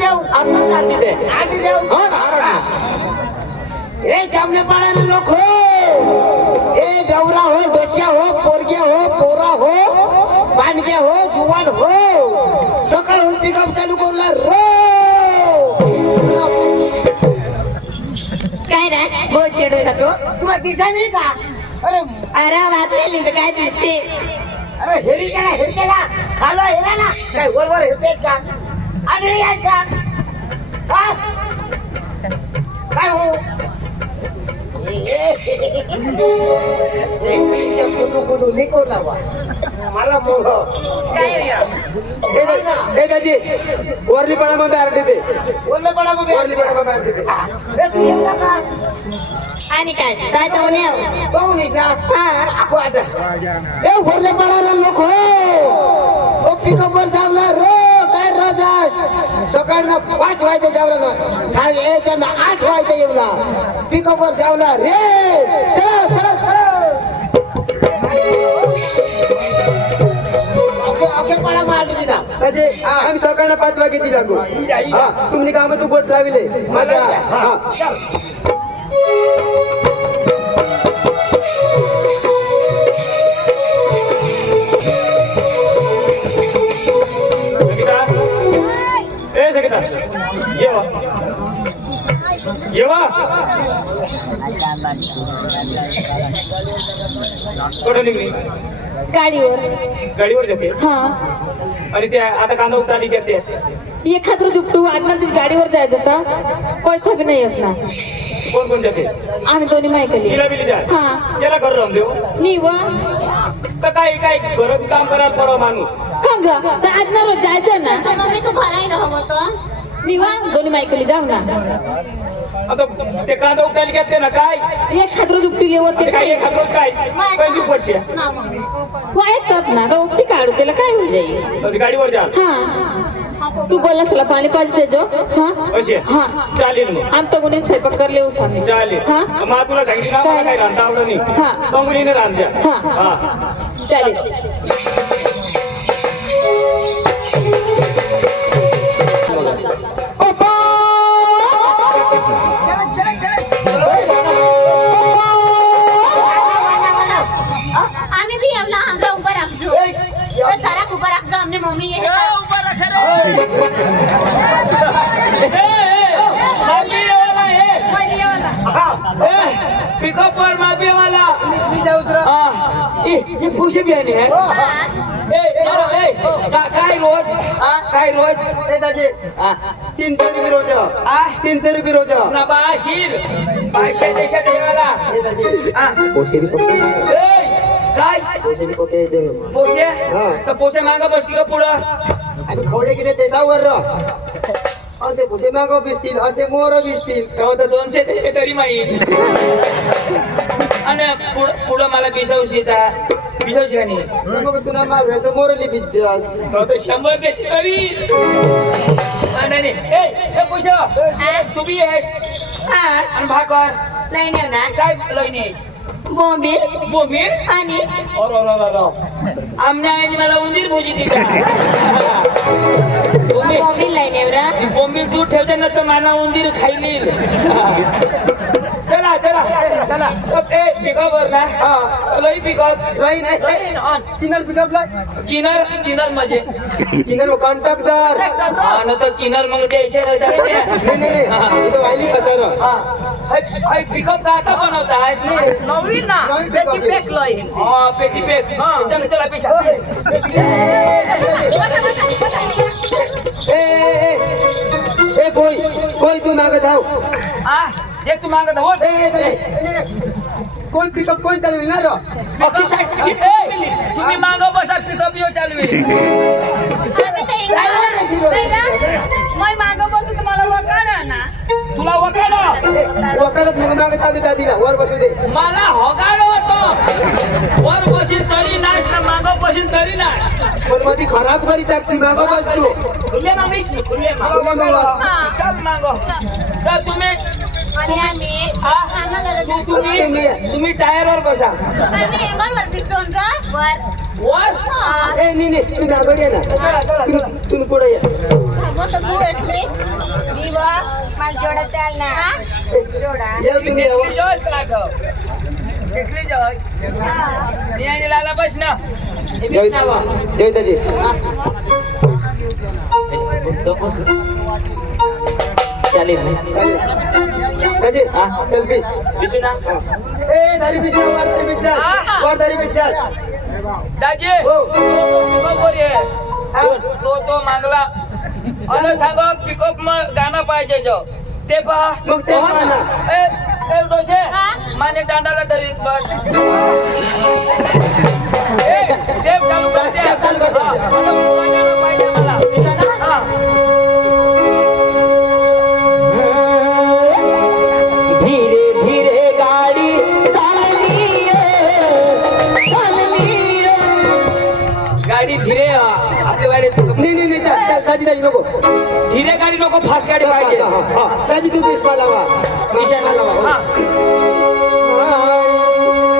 देऊ आता आरती दे आरती देऊ ए जामने पाळायला लोक हो ए डवरा हो डोस्या हो पोरग्या हो पोरा हो पानग्या हो जुवान हो सकाळहून पिकअप चालू करूला रो काय रे बहुत चिडू जातो तुला दिसा नाही का अरे वाचलेली तर काय दिसते अरे हेरी केला खालो हेरा ना काय वर हेरतेस का आढळी आहेस का हा? काय हो कुदू लिको लावा मला मोह ए दाजी वरली पणामध्ये आरती दे बोलले पडा मग वरली पणामध्ये आरती दे रे तू येऊ का आणि काय काय तर म्हणे पाहुणीस ना आखो आता ए वरले पणाला लोक ओ पिकअप वर जावला रो काय राजास सकाळना 5 वाजता जावला ना साडे 8 वाजता येवला पिकअप वर जावला रे चला चला चला ओके पडा मारली दिला दाजी आम्ही सकाळना 5 वाजेची लागू हा तुमची काम तू गोट लाविले माझ्या हा येवा कुठे निघली गाडीवर जाते हा आणि त्या आता कांदा उतारी घेते एखाद दुपटू आडनाच गाडीवर जायचं होतं पैसा बी नाही येत ना कोण कोण जाते आम्ही दोन्ही मायकली तिला बिली जा हा त्याला घर राहून देऊ मी व तर काय काय घरात काम करायला परवा माणूस का ग तर आज ना रोज जायचं ना मम्मी तू घराही राहतो निवांत दोन्ही मायकली जाऊ ना आता ते कांदा उतारी घेते ना काय एखाद रोज उपटी लेवत ते काय एक रोज काय पहिली पडशी ना मम्मी वाईट ना तर उपटी काढू त्याला काय होऊन जाईल गाडीवर जा हा तू बोलला तुला पाणी पाहिजे देजो हा अशी हा चालेल मग आमचं कोणी स्वयंपाक करले उसाने चालेल हा मग तुला सांगितलं ना मला काही रांधता आवडत नाही हा. कंगुलीने रांधच्या हा. हा चालेल आम्ही भी येवला आमचा उभा राखजो जरा उभा राखजो आमने मम्मी ये पिकअप पर माफी वाला ये खुशी भी आहे काय रोज काय रोज 300 रुपये रोज 300 रुपये रोज ना बाशीर 500 देशात देवाला काय पोसे तर पोसे मागा बसती का पुढं आणि थोडे किती त्याच्यावर ते भुसे मागो बिसतील ते मोर बिसतील तर 200 देशे तरी माहीत आणि पुढं मला बिसवशी का नाही मग तुला मागवायचं मोरली बिज्जल तर 100 देशे तरी नाही तुम्ही आणि भाकर नाही नेव ना काय लईने बोंबील बोंबील आणि आमने आईने मला उंदीर भुजी दी का बोंबील नाही नेवरा बोंबील दूध ठेवते ना तर मला उंदीर खाईल चला चला चला पिकअप वर ना लई पिकअप लाईन किनर पिकअप किनर किनर म्हणजे किनर कॉन्ट्रॅक्टर ना तर किनर मग द्यायचे नाही वाहिली कतर पिकअप का आता बनवता नवीन ना पेटी पेक लय पेटी पेक चला चला पेशा ए कोई तू मागत हाव एक तू मागत हो कोण पिकअप कोण चालविणार तुम्ही माग बसा पिकअप येऊ चालवी मैं मागं बसू तुम्हाला वकाडा ना तुला वकाडा वकाडत मग मागे चालते दादीला वर बसू दे मला होगाड होतो वर बसीन तरी नाश ना माग बसीन तरी नाश पण मध्ये खराब करी टॅक्सी मागो बस तू खुले मामीस खुले तुला मग चल मागो तर तुम्ही आणि आम्ही आम्हाला तुम्ही टायरवर बसा आम्ही एंगलवरती चोंड्रा वर वर ए नी तू दाबडी आहे ना तू पुढे ये मग तू येतली एवढं चाल ना येऊ तुम्ही येऊ. કેટલી જોશ કાઢો કેટલી જોશ નિયાની લાલા બસ ના जय जयताजी दाजी चल पीस વિશુના ए दारी पीस वर दारी पीस દાજી हो बरोबर आहे तो मागला आणि सांगा पिकअप मग गाणं पाहिजे जो ते पहा मग ते पहा ना. ए डोशे माने दांडाला तरी बस ए टेप चालू करते टेप चालू करते. हा, मला गाणं पाहिजे मला हा धीरे धीरे गाडी चालली गाडी धीरे आपली वाडी नाही चल दाजी दाजी नको धीरे गाडी नको फास्ट गाडी पाहिजे दाजी तू पीस लावा विषय लावा हा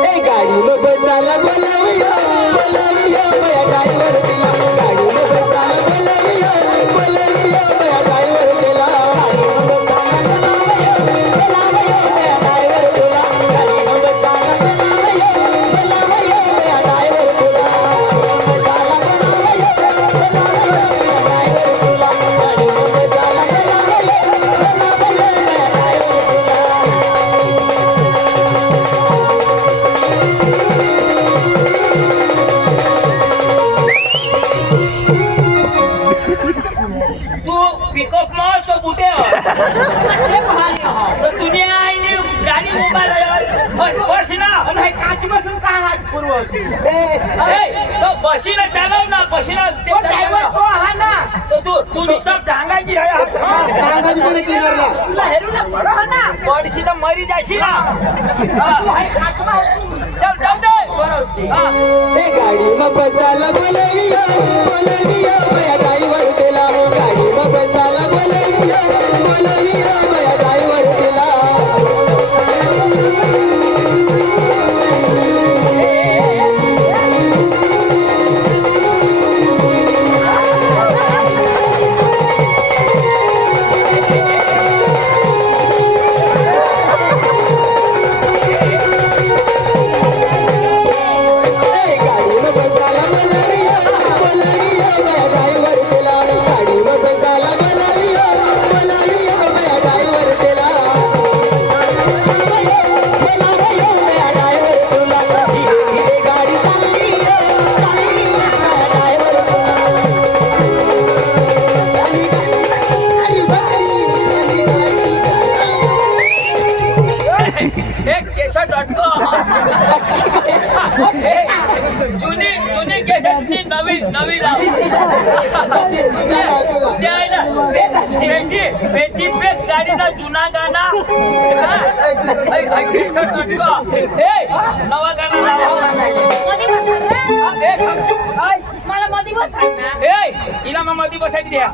ए गाडी में बसाला बोलावियो बोलावियो मैं ड्राइवर दिला गाडी में बसाला बोलावियो बोलावियो मैं ड्राइवर दिला गाडी में बसाला बोलावियो बोलावियो मैं ड्राइवर दिला गाडी में बसाला बोलावियो बोलावियो मैं ड्राइवर दिला बसाला बोलावियो बोलावियो मैं ड्राइवर दिला गाडी में बसाला बोलावियो बोलावियो मैं ड्राइवर दिला तू पिकअप मास का बुटे हो तो दुनिया आईने गाडी मोबाईल बस ना काची बसून का पूर्व तो बशीला चालव ना बशीला ते ड्रायव्हर तो हा ना तू नुसतं सांगायची सांगा तुझ्या किनारला तुला हेरू ना पडो हो ना पडशी तर मरी जाशी ना चल जाऊ दे हा. ए गाडी में बसाला बोलावियो बोलावियो मैं ड्राइवर दिला गाडी में बसाला बोलावियो बोलावियो मैं ड्राइवर दिला ए गाडी में बसाला बोलावियो बोलावियो मैं ड्राइवर दिला गाडी में बसाला बोलावियो बोलावियो मैं ड्राइवर दिला बोलावियो मैं ड्राइवर दिला धीरे धीरे गाडी चालली मैं ड्राइवर एक केसट.com जुनी केसटची नवी लाव ते आहे ना पेटी पे गाडीना जुना गाणा केसट.com नवा गाणा लावा मधी बसा रे. काय मला मधी बसा ना हिला मग मध्ये बसायची द्या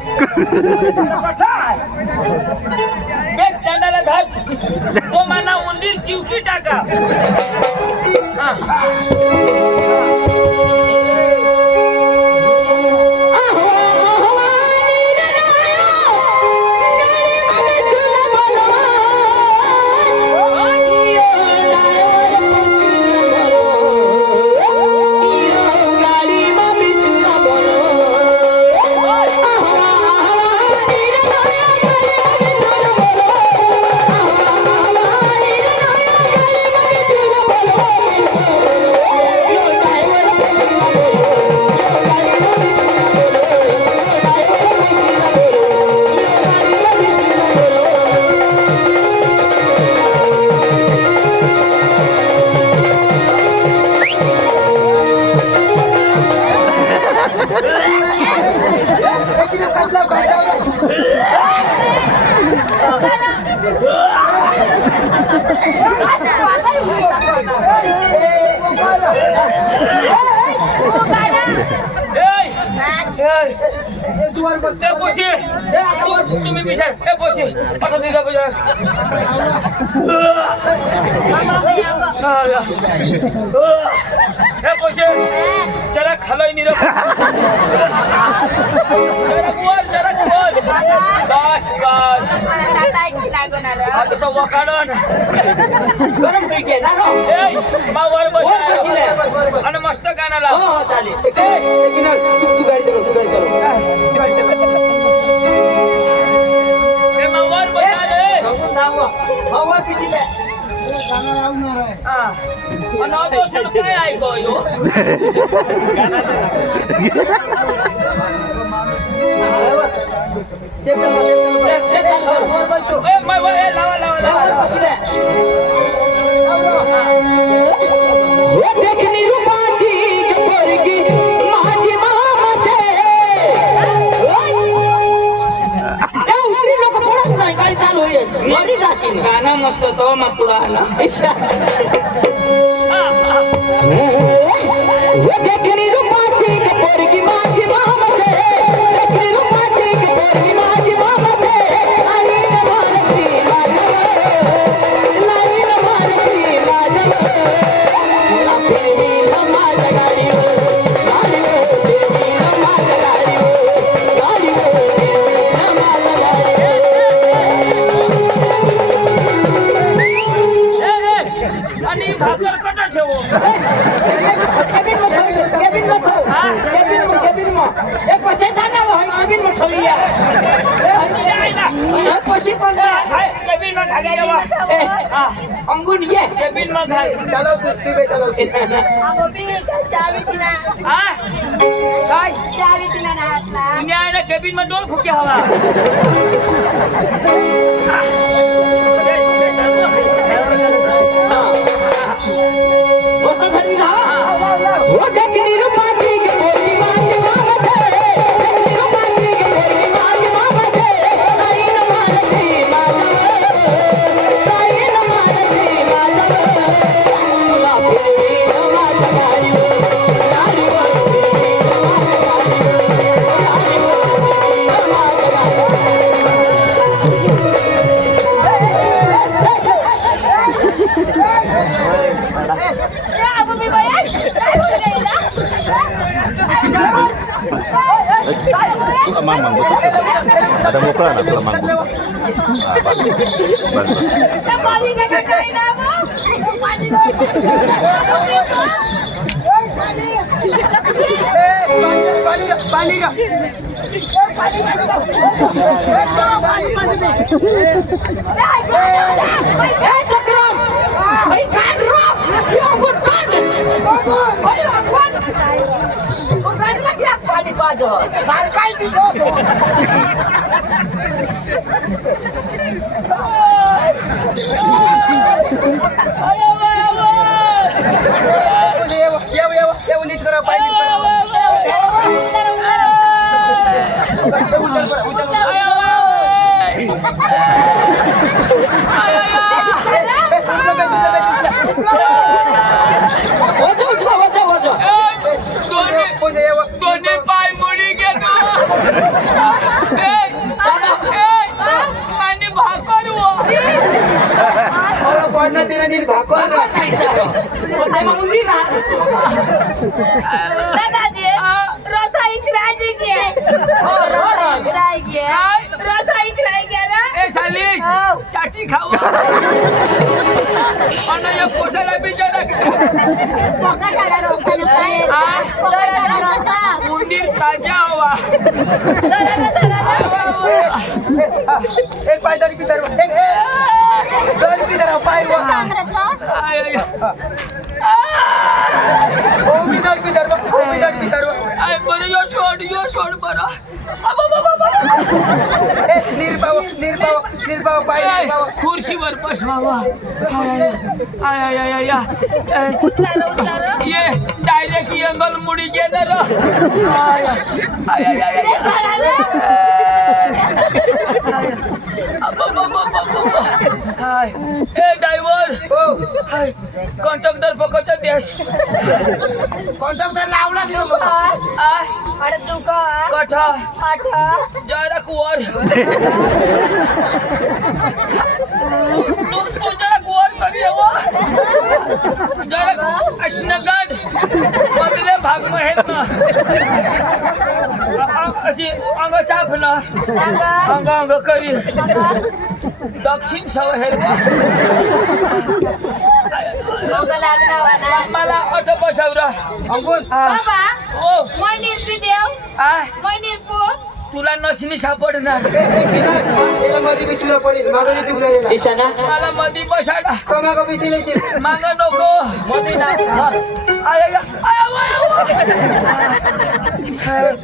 बेस्ट दंडाला धर तो माना उंदीर चिवकी टाका हा तुम्ही पिशा पोशी आता दिला हे पोशे जरा खालोय निर जरा वर बस बस मला टाटा ऐकली लागत तो वकाडो ना गरम થઈ ગયા ના રો ए मा वर बशी ले. बस आणि मस्त गाणं लाव हो चालेल एक किनार तू गाडी चालव ए मा वर बसा रे नाव हवा पिशी ले हा आणि तो काय ऐको यो ते बस ए मा वर ए लावा लावा लावा पिशी ले देखनी रूपाची पोरगी माझी मामाचे लोक पुढंच नाही गाडी चालू होईल घरी जाशील गाणं मस्त तो मग पुढं आला देखनी रूपाची पोरगी माझी मामाचे देखनी रूपाची पोरगी माझी मामाचे आई न मारती माझ्यावर ना फिरवी न माझ्या गाडीवर फिरवी न माझ्या गाडीवर फिरवी न माझ्या गाडीवर आणि भाकर कटा ठेवू केबिन में एक पैसे जाना वो केबिन में खोलिया पैसे कौन केबिन में घाली देवा अंगून ये केबिन में घाल चलो तू बे चलो अगो बी चावी तिना हा काय चावी तिना ना हातला इन्या आहे ना केबिन में डोल फुके हवा बस घरी रहा वो देखनी रूपाची पोरगी माझी मामाचे देखनी रूपाची पोरगी माझी मामाचे आई न मारती माझ्यावर आई न मारती माझ्यावर ना फिरवी न माझ्या गाडीवर गाडीवर फिरवी न माझ्या गाडीवर अगो बी बाया काय होत रे ना Mang bus ada muka nak kalau mang bus. Bas. पाणी नका काय ना पाणी पानी सारखाही दिसत नीट करा पाणी दोन्ही पाय मुडी घेतो आणि भाकर पडना तेरा नीट भाकर दादाजी रसा इकरायची की रसा इकरायची ना ए शालीश चाटी खाऊ आणि या पोसाला बिचारा उंदीर ताजा हवा एक पाय दरी किधर दरी किधर पाय वो किधर किधर आय बरं यो सोड बरं निर्भाव पाय खुर्शीवर बस बाबा ये डायरेक्ट यंगल मुडी घेणार ए ड्रायव्हर कंडक्टर पकडतो देश कॉन्ट्रॅक्टर लावला दिलो अरे तू का कठा आठा जरा कुवर तू जरा कुवर करी हो जरा अश्नगड मधले भाग में आहेत ना अशी अंग चाप ना अंग अंग करी दक्षिण सवय मला ऑटो बसवरा अंकुल बाबा ओ मैंने देव आ मैंने तुला नसनी सापडणार त्याला मध्ये बिसुला पडेल मागणी दुखणार आहे ईशाना मला मधी बसाडा तो मागं बिसिले माग नको मध्ये ना आय आय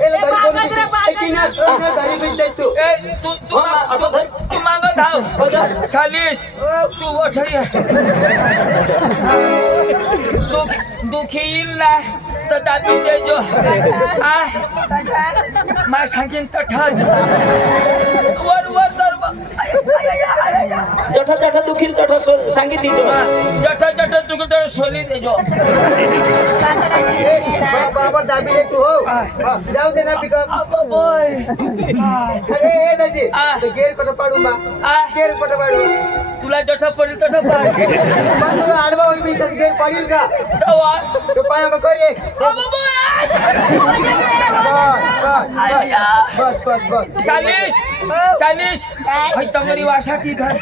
एला बाई कोण बिसि ऐकिना दारी बिचास तू ए तू माग धाव चालीस तू वठय दुखी येईल ना तर दाबी देजो आ मा सांगेन तठाच वर वर तर जठा जठा दुखील तठा सांगितली जठ जठ दुखी तर सोली देजो बाबा दाबी ले तू हो जाऊ दे ना पिकअप बोय अरे ए दाजी ते गेर पट पाडू मा गेर पट पाडू तुला जठ पडेल तठ पाड पण तू आडवा होई बिचास गेर पडील का तवा तो पाया मग करे बस बस बस चालीस चालीस हाय तंगडी वाशा ठीक है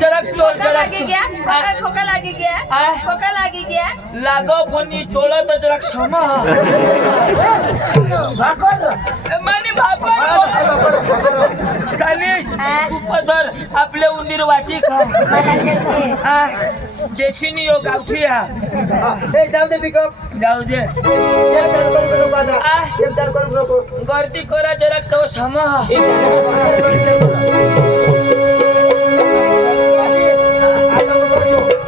जरा चोर जरा लगी गया खोका लगी गया खोका लगी गया लागो फोनी चोळा तर जरा क्षमा मानी भाकर चालीस तू पदर आपले उंदीर वाटी खा देशीनी यो गावठी हा ए जाऊ दे पिकअप जाऊ दे एक चाल करू नको आता एक चाल करू नको गर्दी करा जरा तो क्षमा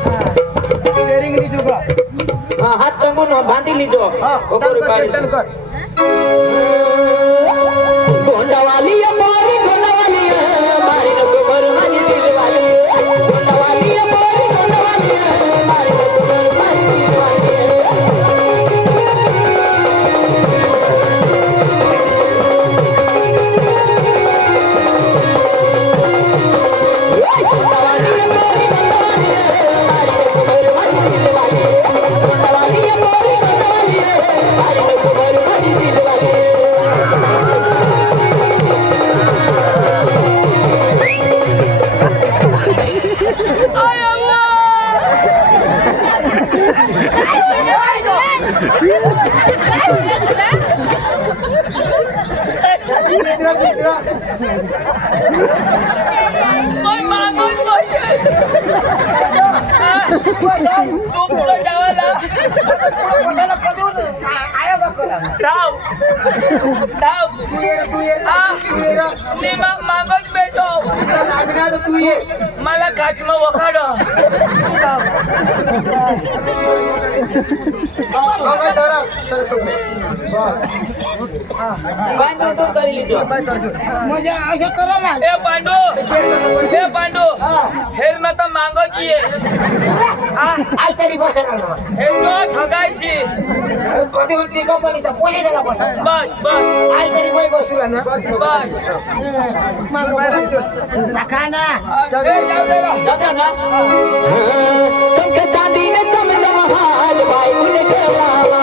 शेअरिंग लीजो का हात तंगून बांधी लीजो चल कर गोंडावाली मारी गोंडावाली मारी नको बर माझी दिलवाली गोंडावाली मारी गोंडावाली मारी नको बर माझी दिलवाली तू पुढे जावाला धाव धाव तू ये मी मागच बेटो लागना तर तू ये मला काचमा वखाड बाबा जरा म्हणजे असं करा ना ए पांडू हेर ना तर मागच ये आई तरी बसणार हे तो ठगायची कधी पिकअप आणि पोलिसाला बसणार बस बस आई तरी बाई बसला ना बस नका ना जाऊ दे ना. जाता ना चमक चांदीने चमचा हाल बाई उन्हें ठेवावा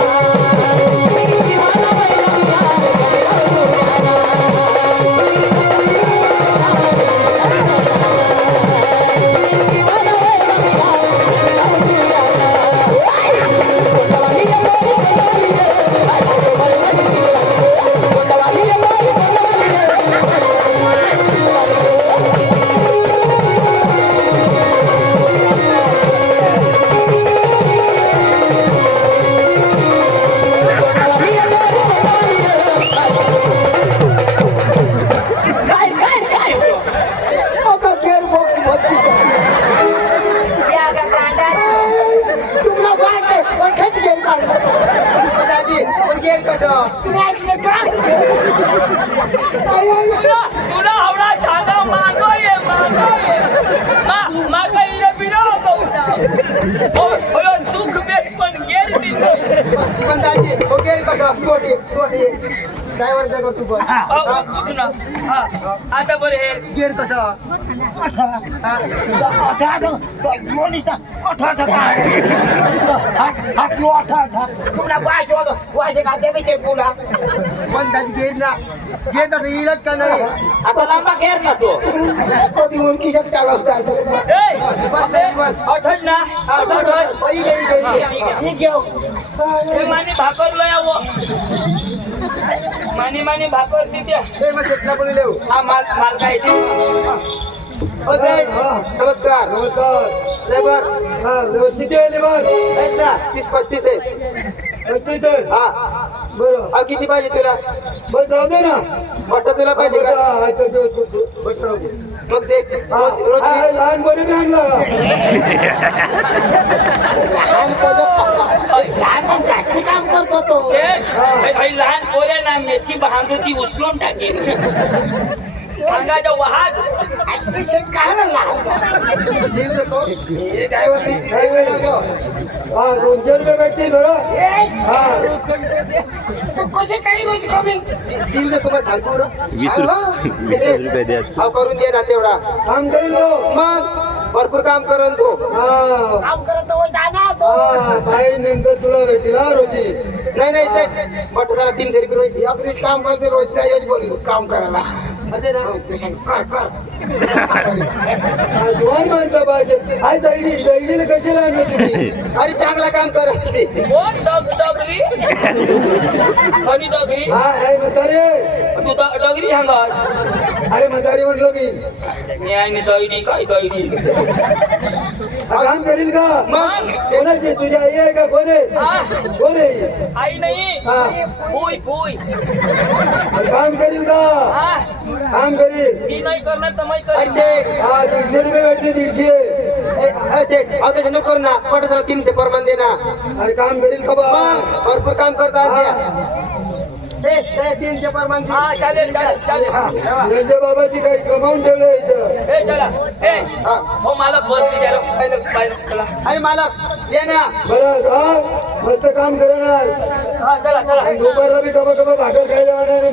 काय वाटतं का तू पण कुठून ना हा आता बरं हे गेर कसा पण त्याची गेर ना गेर तर येईलच का नाही आता लांबा घेर ना तो कधी उलकीशक चालवता अठज ना हे मानी भाकर लय आवो मानी भाकर तिथे हा माल काय ते नमस्कार नमस्कार लेबर किती आहे लेबर 30-35 आहे 35 आहे हा बरं हा किती पाहिजे तुला बस राहू दे ना वाटतं तुला पाहिजे का मग सेठ रोज लहान बरे आणला जास्ती काम करतो तो लहान पोऱ्या ना मेथी बांधून ती उचलून टाकेल सांगायचं वाहक काय म्हणला हा 200 रुपये भेटतील बरं हा कसे काही रोज कमी दिल ना तुम्हाला सांगतो बरं 20 रुपये द्या हा करून दे ना तेवढा काम करेल तो मग भरपूर काम करेल तो हा काम करत होय दाना तो काही नंतर तुला भेटेल हा रोजी नाही सेठ वाटतं त्याला 300 रुपये रोज अगदीच काम करते रोज नाही रोज बोलू काम करायला असे ना कर दोन माणसं पाहिजे आई दैडीला कशाला आणलं तुम्ही अरे चांगला काम कर कोण डगरी कोणी डगरी हा आहे म्हातारे तू डगरी सांगा अरे म्हातारे म्हणलो मी आणि दैडी काय दैडी काम करील का मग कोणाची तुझी आई आहे का कोण आहे कोण आहे आई नाही हा फुई काम करील का हा काम करील मी नाही करणार तर मी करीन. हा 150 रुपये भेटते 150 सेठ अहो त्याच्या नको ना पटसाला 300 परमान दे ना अरे काम करील का बा भरपूर काम करतात 300 परमान हा चालेल बाबाची काही कमावून ठेवलं इथं ए चला ए हो मालक बस चला अरे मालक ये ना बरं हा मस्त काम करणार हा चला आणि दुपारला बी कबा भाकर खायला वाटणार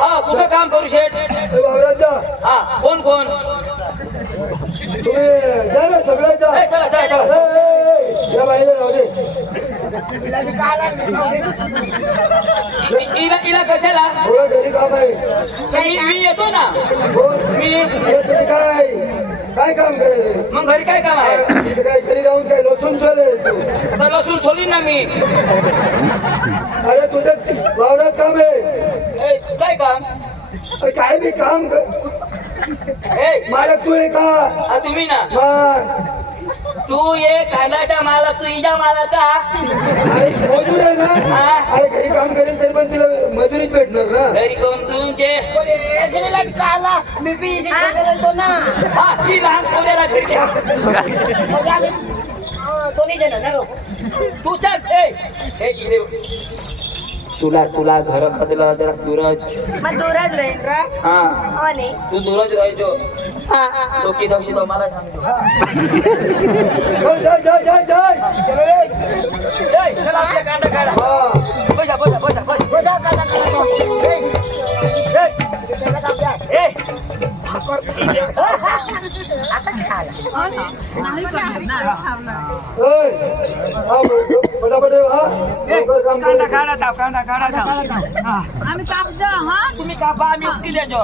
हा कुठं काम करू शेठ बाबराज जा हा कोण तुम्ही जा ना सगळं जा ए, चला या बाहेर राहू दे इला कशाला थोडं घरी काम आहे मी येतो ना मी अरे तुझी काय काम करायचं मग घरी काय काम आहे तिथे काय घरी राहून काय लसूण चालेल तू तर लसूण सोडीन ना मी अरे तुझं वावरात काम आहे ए, काय काम अरे काय बी काम ए मालक तू आहे का हा, तुम्ही ना मग तू ये कांदाचा माला तू इजा माला का अरे मजूर आहे ना हा. अरे घरी काम करेल तरी पण तिला मजुरीच भेटणार ना घरी कोण तुमचे काला मी बी करतो ना हा ती लहान पोऱ्याला घरी ठेवा. म्हणजे आम्ही दोन्ही जण ना तू चल ए इकडे तुला घर बदला जरा दूरच मग दूरच राहील रा हा आणि तू दूरच राहायचो डोकी दवशी तो मला सांगतो जय ए, चला आपल्या कांदा काढा हा बसा ए फटाफट कांदा काढा आम्ही कापतो हा तुम्ही कापा आम्ही उकटी द्यायचो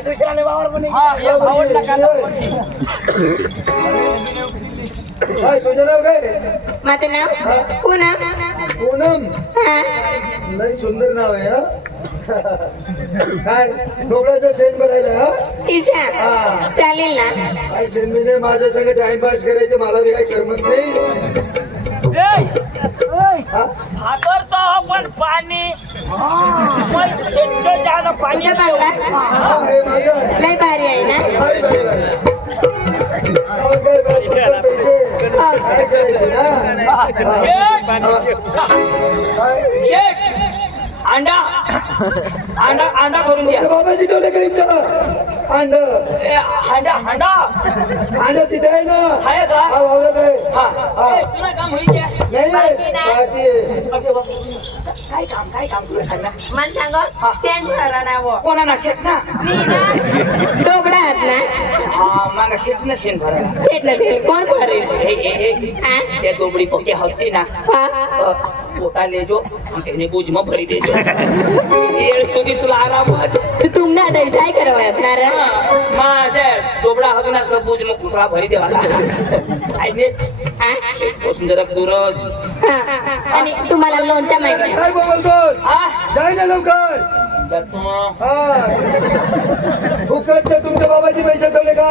दुसऱ्याने वावर पण हा एक आवडला कांदा पडशी. तुझं नाव काय माझं नाव पूनम पूनम हा लई सुंदर नाव आहे हा काय डोबळ्याचं शेण भरायला हा इजा हा. चालेल ना काय शेणमीने माझ्या सगळं टाइमपास करायचं मला बी काही करमत नाही हा? हातरतो पण पाणी मग शेतकरी जाणं पाणी तुझा बांगला हा, हे माझं आहे. लय भारी आहे ना भारी भारी भारी आपण काय पुस्तक पैसे काय करायचे ना शेठ हा. काय? शेठ अंडा अंडा अंडा करून द्या तुमच्या बाबाची ठेवले का इथं अंड ए, हांडा हांडा अंड तिथे आहे ना आहे का हा वावरत आहे हा ए, तुला काम होईल क्या नाही बाकी नाही. बाकी आहे. असे बघ. काय काम तुला सांग ना मला सांग शेण भरा ना वो कोणा ना शेट ना मी ना डोबडा आहात ना हा मागा शेट ना शेण भरायला शेत नसेल कोण भरेल ए, त्या दोबडी पक्की होती ना हा? पोटा लेजो त्याने बुझ में भरी देजो येळ સુધી तुला आराम होत तू तुमने आता काय करावं असणार माशे दोबडा होतो ना तर बुझ में कुठला भरी देवा आईने सुंदर दूरज आणि तुम्हाला लोणच्या माहिती काय बोलतोस हा जाय ना लवकर जातो हा फुकटचे तुमच्या बाबाची पैसे ठेवले का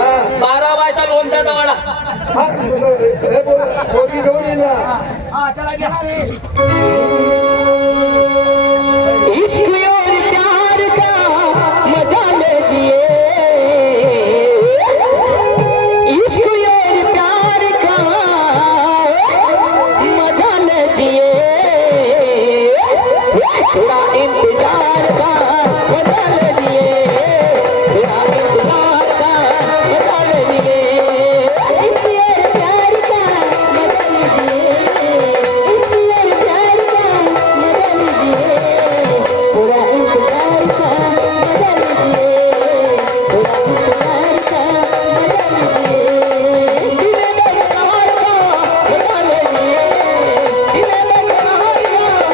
हा 12 वाजता लोणचा दवाडा हा, हे पोरगी घेऊन येईल ना हा चला घ्या इश्क और प्यार का मजा लीजिए इश्क और प्यार का मजा लीजिए थोड़ा इंतजार का मजा लीजिए थोड़ा इंतजार का मजा लीजिए इश्क और प्यार का मजा लीजिए इश्क और प्यार का मजा लीजिए थोड़ा इंतजार का मजा लीजिए थोड़ा इंतजार का मजा लीजिए दिल में प्यार का मजा लीजिए दिल में प्यार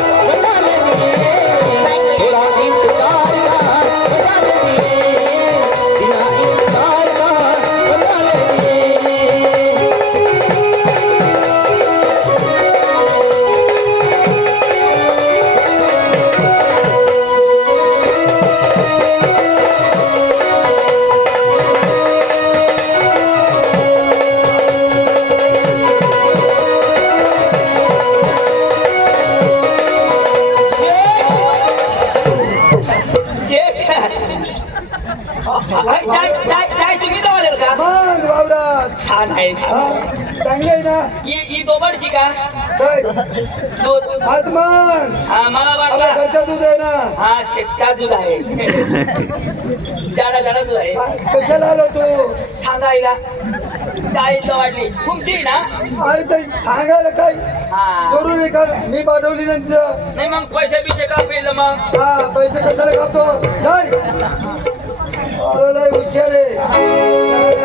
का मजा लीजिए थोड़ा इंतजार का मजा लीजिए बिना इंतजार का मजा लीजिए चाय तुम्ही दवाडेल का मग वावरात छान आहे छान हा आहे. चांगली आहे ना ही दोबडची का काय दूध आत्मान हा मला आपल्या वाटलं घरचं दूध आहे ना हा शेटचा दूध आहे जाडा जाडा दूध आहे हा, कशाला आलो तू सांगायला चाळीस वाढली तुमची ना अरे ते सांगायला काय हा जरूर का मी पाठवली ना तिथं नाही मग पैसे बिशे का पिलं मग हा पैसे कशाला कापतो जाय अरे लय हुशार आहे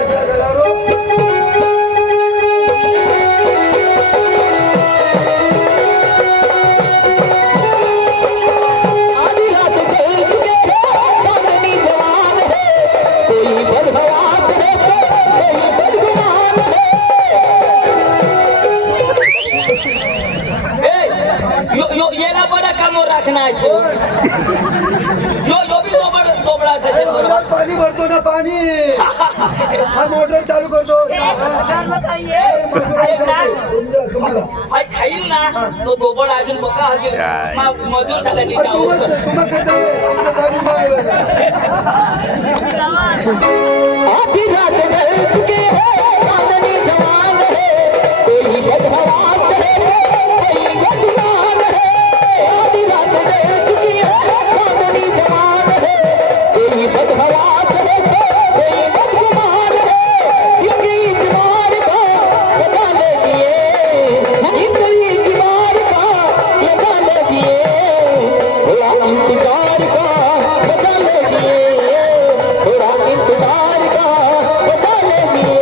आधी रात देख के चांदनी जवान है कोई बदहवास है कोई बदगुमान है यो येला बड़ा काम राखना है इसको यो भी दोबड़ा से वावरात पाणी भरतो ना पाणी हा मोटर चालू करतो तुम्हाला भाई खाईल ना तो दोबड अजून बघा हजे मधू सगळ्यांनी तुम्हाला गाडी मागेल आधी रात देख के चांदनी जवान है कोई बदहवास है कोई बदगुमान है आधी रात देख के चांदनी जवान है कोई बदहवास है कोई बदगुमान है इनकी इतबार का बता लीजिए इनकी इतबार का बता लीजिए थोड़ा इंतजार का बता लीजिए थोड़ा इंतजार का बता लीजिए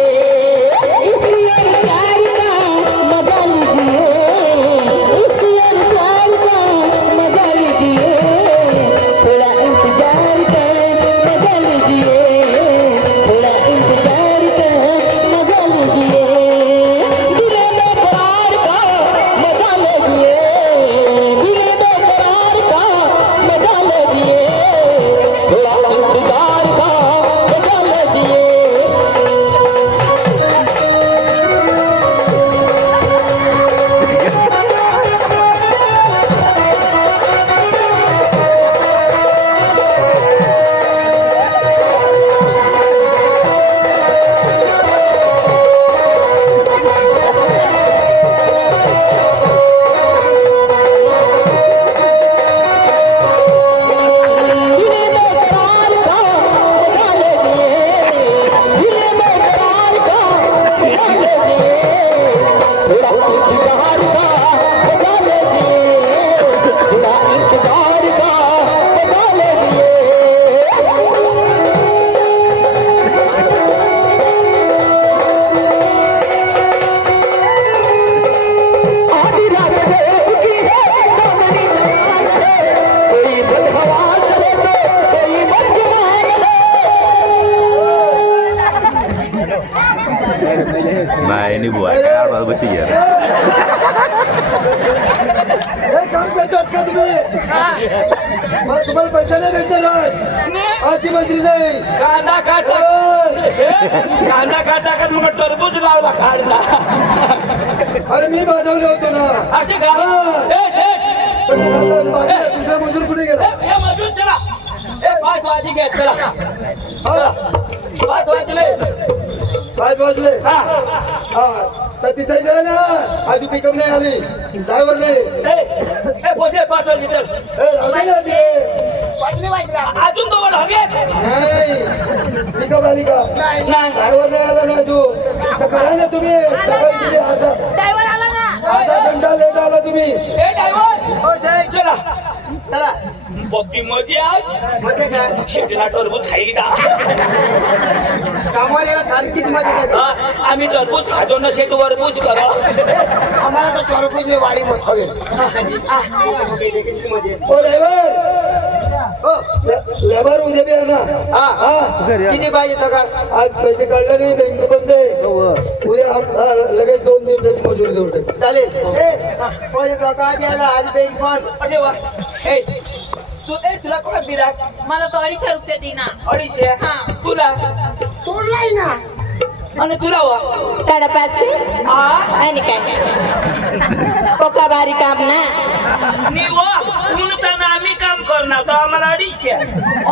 नाही नाही बुवा काय आवाज बशी घ्या हे काम करतात का तुम्ही मग तुम्हाला पैसा नाही भेटणार अशी मंत्री नाही कांदा काटा कांदा काटा का मग टरबूज लावला काढला अरे मी पाठवले होते ना अशी का पण ते झालं, दुसरा मजूर कुठे गेला मजूर चला 5 वाजे घ्या चला हा 5 वाजले 5 वाजले हा हा तर तिथे गेला ना अजून पिकअप नाही आली ड्रायव्हर नाही पोचे 5 वाजे चल राहू दे ना ते. अजून तो हवेत नाही पिकअप आली का नाही ड्रायव्हर नाही आला ना तू तर करा ना तुम्ही सकाळी किती आधा घंटा लेट आला तुम्ही ड्रायव्हर चला चला बघती मजा आज मजा काय शेतीला टरबूज खाईदा कामावर यायला सारखीच मजा काय आम्ही टरबूज खातो ना शेत वरबूज करा आम्हाला तर टरबूजने वाडी मत हवे ओ ड्रायव्हर लेबर उद्या बी आहे ना हा किती पाहिजे सकाळ आज पैसे काढले नाही बँक बंद आहे उद्या लगेच 2 दिवसाची मजुरी देऊन टाक चालेल पैसे सकाळ द्यायला आज बँक बंद अरे वा ए तुला कोणा दिला मला तो 250 रुपये देना 250 हा. तुला तोडलाय ना आणि तुला वा कडापाचे आणि काय पोका बारी काम ना म्हणताना आम्ही काम करणार तर आम्हाला 250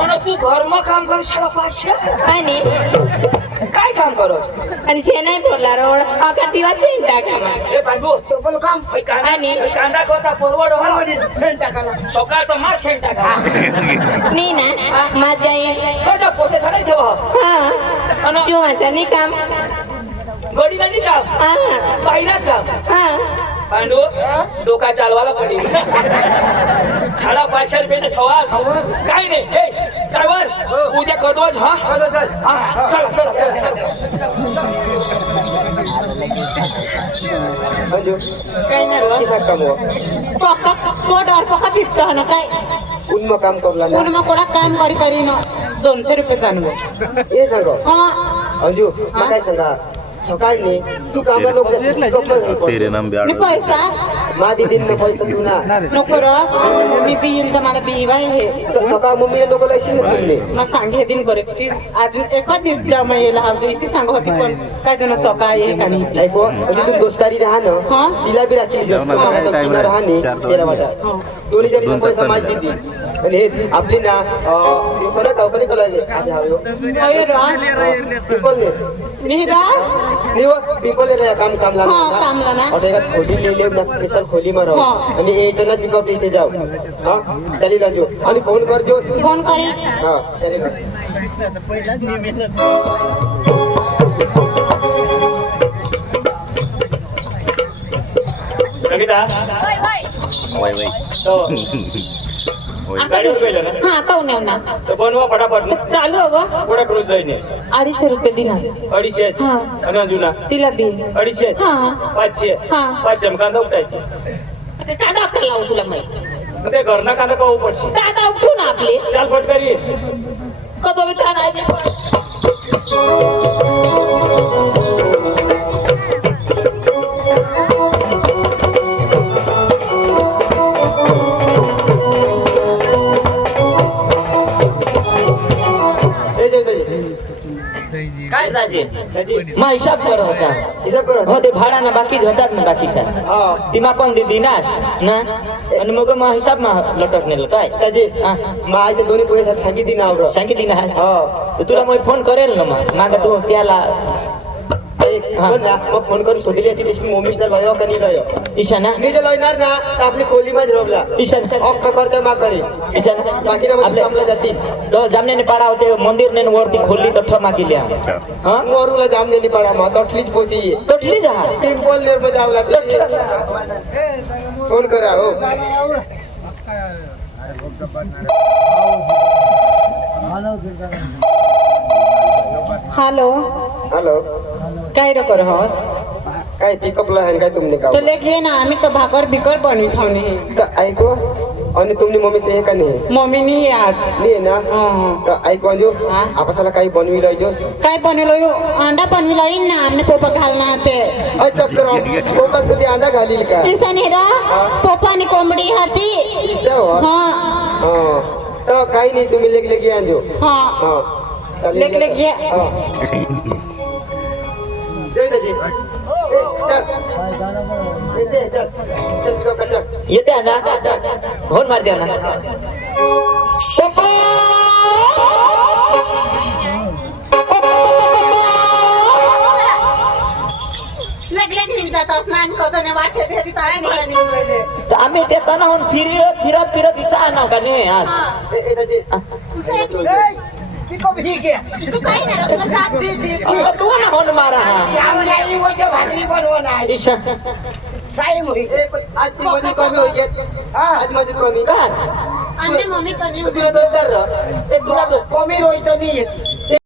आणि तू घरमा काम कर 550 आणि काय काम करत आणि शेणाई बोलला रोड अका दिवस येईन टाका ए बाबू तो पण काम आणि? कांदा करता परवड शेण टाकायला सकाळचं मार शेण टाका मी ना माझ्या कदा पोसे साडे ठेवा हा तू माझा नाही काम गडी नाही काम हा पाहिलाच काम हा पांडू डोका चालवायला पडेल 550 रुपये सवाल काय नाही ए ड्रायव्हर उद्या कदवाज हा हा चला चला काही नाही पोका तो डर पोका फिरतो ना काय उन्म काम करला कोण मग कोणा काम करी करी ना 200 रुपये जाणवो हे सांग हा अंजू मला काय सांगा सकाळनी तू कामा तेरे नाम मी ब्याड पैसा मा दीदीनं पैसा देऊ ना नको र मी बिईन तर मला बी बाय हे सकाळ मम्मीला लोक लक्षण तुमने मग सांगे दिन बरे ती अजून एका दिवस जमा येईल हा दिवशी सांग होती पण काय जण सोका आहे का नाही ऐको म्हणजे तू दोस्तारी राहा हा. ना तिला बी राखी जेवणाचा काय time आहे? राहणे त्याला वाटा दोन्ही जणी 2 पैसा तासांनी माहिती देते आणि हे आपली ना परत कंपनी कळायचे होय र पीपल मी रा पीपल काम काम हा, कामला ना. और एक खोली ले ले ना स्पेशल खोली में रहो हाँ. आणि एक जना पिकअप से जाओ हां चली लाजो आणि फोन कर जो फोन करी हां चले कविता वय वय तो वय गाडीवर गेलो ना हा पाहुणे ना तर बनवा फटाफट चालू हवं पुढे करून जाईन 250 रुपये दिला 250 हा. आणि अजून तिला बी 250 हा 500 हा. 5 कांदा उपटायचे कांदा आपला लावू तुला माहिती ते घरना कांदा का उपटशी कांदा उठू ना आपले चाल फटकरी कदो बी त्राण आहे काय दाजी मग हिसाब करत होता हिसाब कर हो ते भाडाना बाकी होतात ना बाकीचा हां ती पण दे दिनास ना आणि मग हिसाब मा लटकनेल काय ताजी हा माय ते दोन्ही पैसा सांगितली ना आवड सांगितली ना हां तुला मग फोन करेल ना मग माग तू त्याला हा. पण ना मग फोन करून शोधली होती तशी मोमिशला लयो का नाही लयो ईशाना मी जे लयणार ना तर आपली खोली मध्ये रोवला ईशान खबर तर मा करी ईशान बाकी ना आपल्या कामला जातील तो जामण्याने पाडा होते मंदिर ने वरती खोलली तर ठमा केली हा वरूला जामलेली पडा मग तटलीच पोसी तटली जा पिंपल नेर मध्ये आवला फोन करा हो हॅलो हॅलो काय रे कर हस काय पिकअपला आहे काय तुमने तो का लेख ये ना आम्ही तो भाकर बिकर बनी थावनी तर ऐको आणि तुमनी मम्मी से का नाही मम्मी नाही आहे आज नाही ना हं. तर ऐको अंजू हा? आपसाला काही बनविलं जोस काय बनवलं यो अंडा बनवलं येईन ना आमने पोपा घालना ते अय चक्कर कोपास कधी अंडा घालील का ईसा नेरा पोपानी कोंबडी हाती इसा हो हा हा. तर काही नाही तुम्ही लेख लेख या अंजू हा हा चालेल लेख लेख ये हा. जय दाजी चल येते ना फोन मार द्या ना लगेच निघ जात असणार आम्ही कधी वाटत होती काय नाही तर आम्ही ते तणाहून फिरत फिरत दिसा ना का नाही आज तू काही नाही तुला जात दे तू ना फोन मारा ईशा आज ती मध्ये कमी होईल आज मध्ये कमी का आमने मम्मी कधी तुला दोन तर कमी रोहित नाही